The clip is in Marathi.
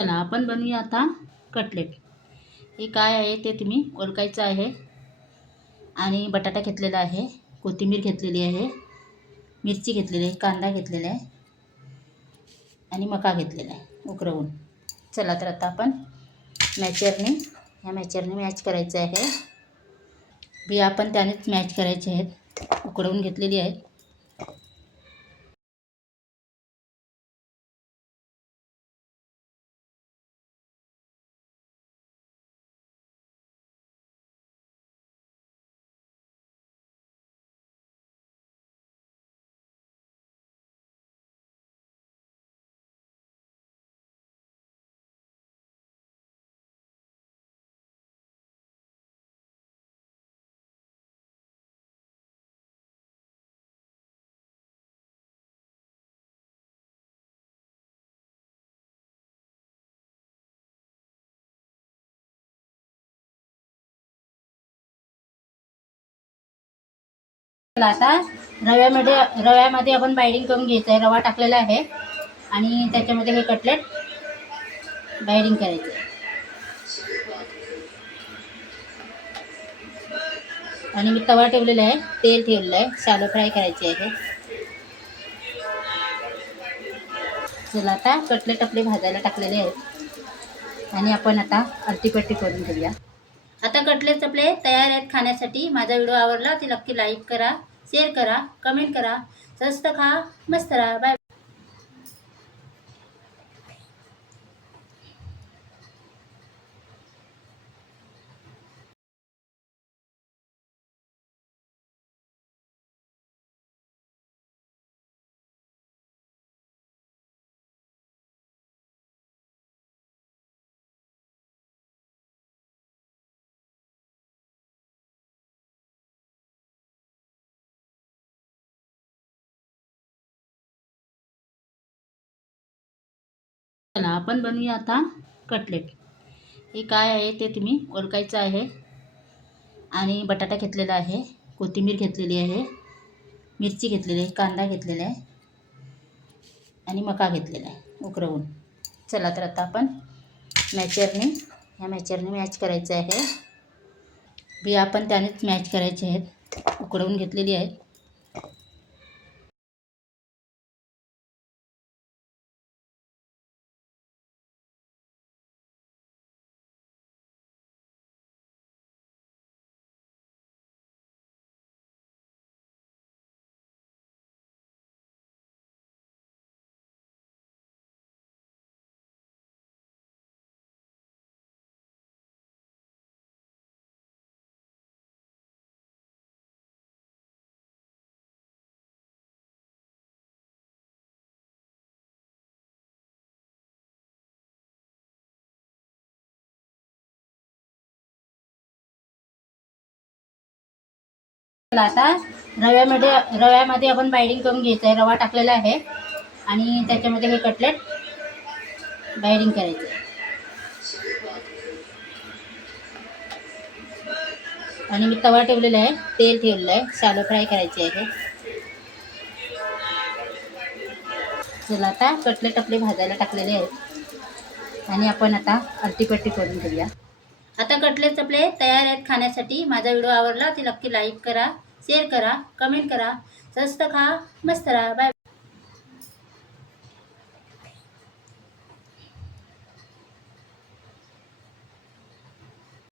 चला आपण बनवूया आता कटलेट. हे काय आहे ते तुम्ही ओळखायचं आहे. आणि बटाटा घेतलेला आहे, कोथिंबीर घेतलेली आहे, मिरची घेतलेली आहे, कांदा घेतलेला आहे आणि मका घेतलेला आहे उकरवून. चला तर आता आपण मॅचरने मॅच करायचं आहे. बिया आपण त्यानेच मॅच करायचे आहेत, उकळवून घेतलेली आहेत. आता रव्यामध्ये आपण बाइंडिंग करून घ्यायचं आहे. रवा टाकलेला आहे आणि त्याच्यामध्ये हे कटलेट बाइंडिंग करायचं आहे. आणि मी तवा ठेवलेला आहे, तेल ठेवलेलं आहे, शॅलो फ्राय करायचे आहे. चला आता कटलेट आपले भाजायला टाकलेले आहेत आणि आपण आता आलतीपट्टी करून घेऊया. आता कटलेट आपले तयार आहेत खाण्यासाठी. माझा व्हिडिओ आवडला तर नक्की लाईक करा, शेअर करा, कमेंट करा. स्वस्त खा, मस्त राहा. बाय. चला आपण बनवूया आता कटलेट. हे काय आहे ते तुम्ही ओळखायचं आहे. आणि बटाटा घेतलेला आहे, कोथिंबीर घेतलेली आहे, मिरची घेतलेली आहे, कांदा घेतलेला आहे आणि मका घेतलेला आहे उकरवून. चला तर आता आपण मॅचरने मॅच करायचं आहे. बिया आपण त्यानेच मॅच करायचे आहेत, उकळवून घेतलेली आहेत. आता रव्यामध्ये आपण बाइंडिंग करून घ्यायचं आहे. रवा टाकलेला आहे आणि त्याच्यामध्ये हे कटलेट बाइंडिंग करायचं आहे. आणि मी तवा ठेवलेला आहे, तेल ठेवलेलं आहे, शॅलो फ्राय करायचे आहे. चला आता कटलेट आपले भाजायला टाकलेले आहेत आणि आपण आता आलतीपट्टी करून घेऊया. आता कटलेट आपले तयार आहेत खाण्यासाठी. माझा व्हिडिओ आवडला तर नक्की लाईक करा, शेअर करा, कमेंट करा. स्वस्त खा, मस्त राहा. बाय.